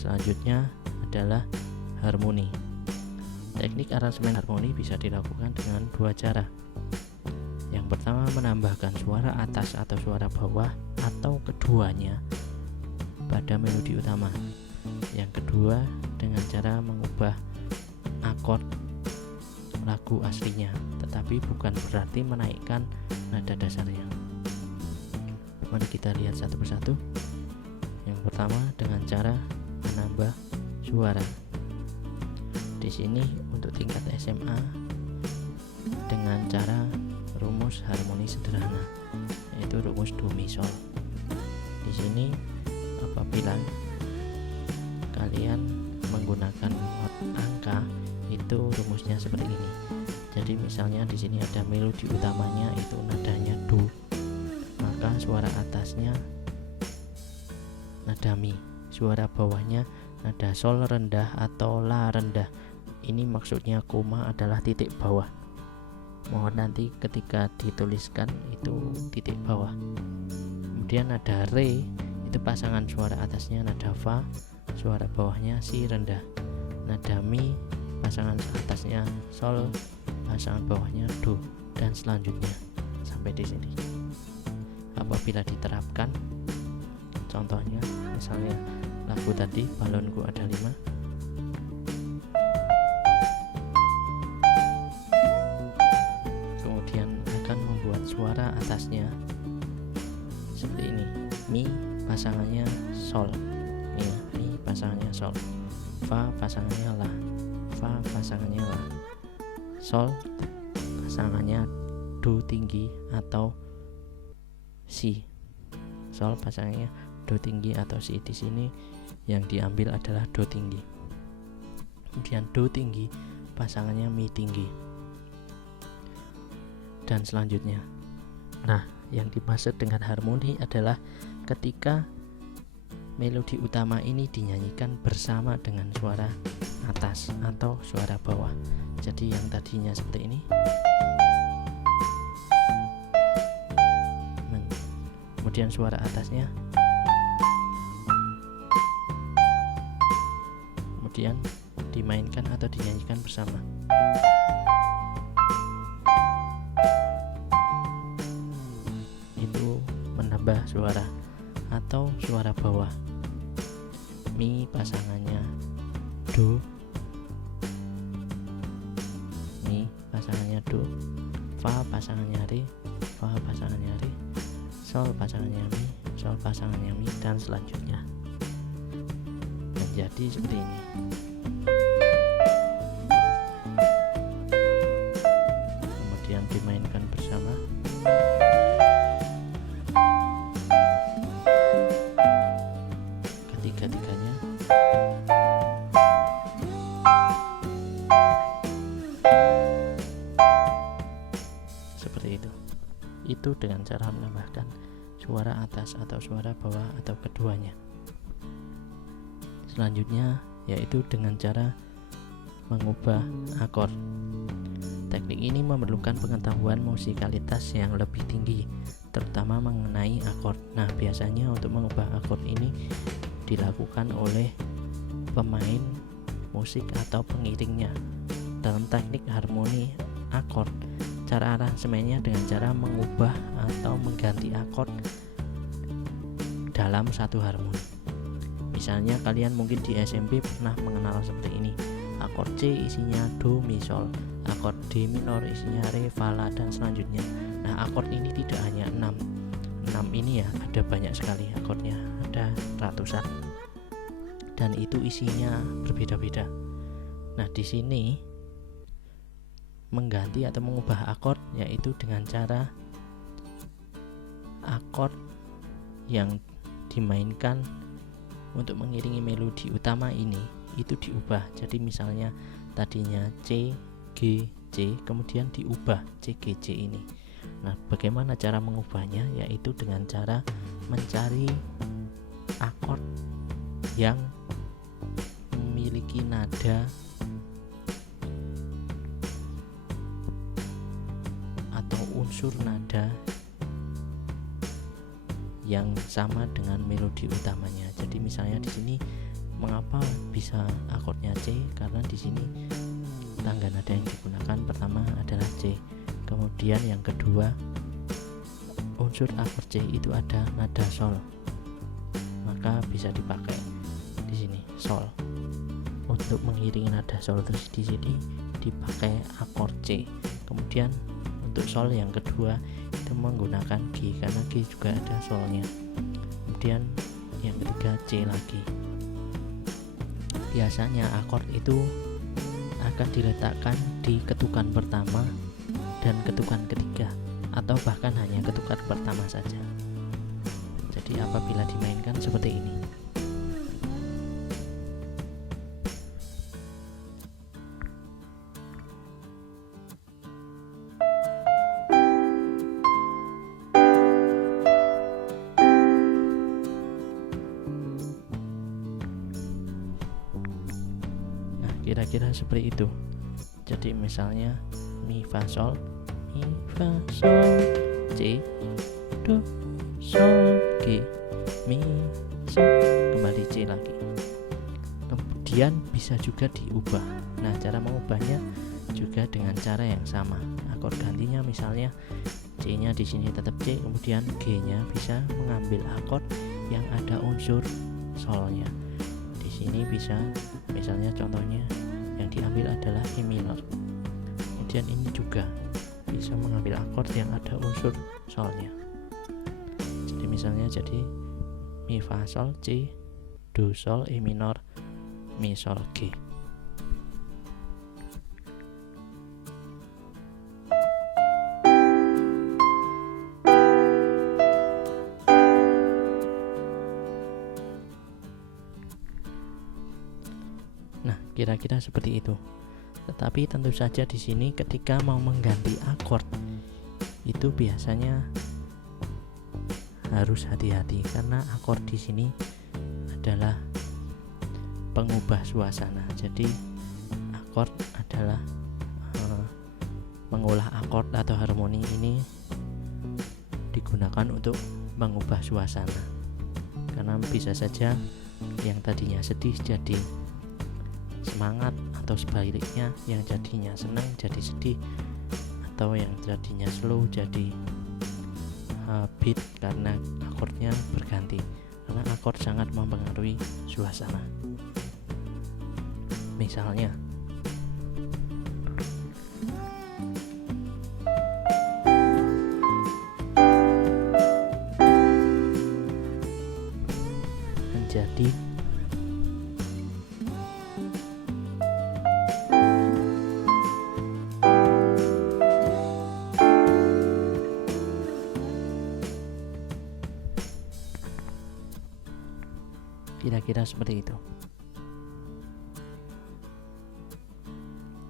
selanjutnya adalah harmoni. Teknik aransemen harmoni bisa dilakukan dengan dua cara. Yang pertama, menambahkan suara atas atau suara bawah atau keduanya pada melodi utama. Yang kedua, dengan cara mengubah akord lagu aslinya, tetapi bukan berarti menaikkan nada dasarnya. Mari kita lihat satu persatu. Yang pertama, dengan cara menambah suara. Di sini untuk tingkat SMA dengan cara rumus harmoni sederhana, yaitu rumus do mi sol. Di sini apabila kalian menggunakan not angka, itu rumusnya seperti ini. Jadi misalnya di sini ada melodi utamanya itu nadanya do, maka suara atasnya nada mi, suara bawahnya nada sol rendah atau la rendah. Ini maksudnya koma adalah titik bawah. Mohon nanti ketika dituliskan itu titik bawah. Kemudian nada re itu pasangan suara atasnya nada fa, suara bawahnya si rendah. Nada mi pasangan atasnya sol, pasangan bawahnya do, dan selanjutnya sampai di sini. Apabila diterapkan, contohnya misalnya lagu tadi balonku ada 5, kemudian akan membuat suara atasnya seperti ini. Mi pasangannya sol, ya, mi pasangannya sol, fa pasangannya la, fa pasangannya la, sol pasangannya do tinggi atau si, sol pasangannya do tinggi atau si. Di sini yang diambil adalah do tinggi. Kemudian do tinggi pasangannya mi tinggi, dan selanjutnya. Nah, yang dimaksud dengan harmoni adalah ketika melodi utama ini dinyanyikan bersama dengan suara atas atau suara bawah. Jadi yang tadinya seperti ini, kemudian suara atasnya, kemudian dimainkan atau dinyanyikan bersama. Itu menambah suara atau suara bawah. Mi pasangannya do, mi pasangannya do, fa pasangannya re, fa pasangannya re, sol pasangannya mi, sol pasangannya mi, dan selanjutnya menjadi seperti ini. Kemudian dimainkan bersama. Ketiga-tiganya seperti itu. Itu dengan cara menambahkan suara atas atau suara bawah atau keduanya. Selanjutnya yaitu dengan cara mengubah akord. Teknik ini memerlukan pengetahuan musikalitas yang lebih tinggi, terutama mengenai akord. Nah, biasanya untuk mengubah akord ini dilakukan oleh pemain musik atau pengiringnya. Dalam teknik harmoni akord, cara aransemennya dengan cara mengubah atau mengganti akord dalam satu harmoni. Misalnya kalian mungkin di SMP pernah mengenal seperti ini. Akord C isinya do mi sol, akord D minor isinya re fa la, dan selanjutnya. Nah, akord ini tidak hanya 6 ini ya, ada banyak sekali akordnya, ada ratusan, dan itu isinya berbeda-beda. Nah, di sini mengganti atau mengubah akord yaitu dengan cara akord yang dimainkan untuk mengiringi melodi utama ini itu diubah. Jadi misalnya tadinya C, G, C, kemudian diubah C, G, C ini. Nah, bagaimana cara mengubahnya? Yaitu dengan cara mencari akord yang memiliki nada atau unsur nada yang sama dengan melodi utamanya. Jadi misalnya di sini Mengapa bisa akordnya C? Karena di sini tangga nada yang digunakan pertama adalah C. Kemudian yang kedua, unsur akord C itu ada nada sol. Maka bisa dipakai di sini sol. Untuk mengiringi nada sol terus di sini dipakai akord C. Kemudian untuk sol yang kedua itu menggunakan G karena G juga ada solnya. Kemudian yang ketiga C lagi. Biasanya akord itu akan diletakkan di ketukan pertama dan ketukan ketiga, atau bahkan hanya ketukan pertama saja. Jadi apabila dimainkan seperti ini. Kira-kira seperti itu. Jadi misalnya mi fa sol C do sol G mi sol, kembali C lagi. Kemudian bisa juga diubah. Nah, cara mengubahnya juga dengan cara yang sama. Akord gantinya misalnya C-nya di sini tetap C, kemudian G-nya bisa mengambil akord yang ada unsur solnya. Di sini bisa misalnya contohnya yang diambil adalah E minor. Kemudian ini juga bisa mengambil akord yang ada unsur solnya. Jadi misalnya jadi mi fa sol C do sol E minor mi sol G. Nah, kira-kira seperti itu. Tetapi tentu saja di sini ketika mau mengganti akord itu biasanya harus hati-hati karena akord di sini adalah pengubah suasana. Jadi akord adalah mengolah akord atau harmoni ini digunakan untuk mengubah suasana. Karena bisa saja yang tadinya sedih jadi semangat, atau sebaliknya yang jadinya senang jadi sedih, atau yang jadinya slow jadi beat karena akordnya berganti. Karena akord sangat mempengaruhi suasana. Misalnya menjadi kira-kira seperti itu.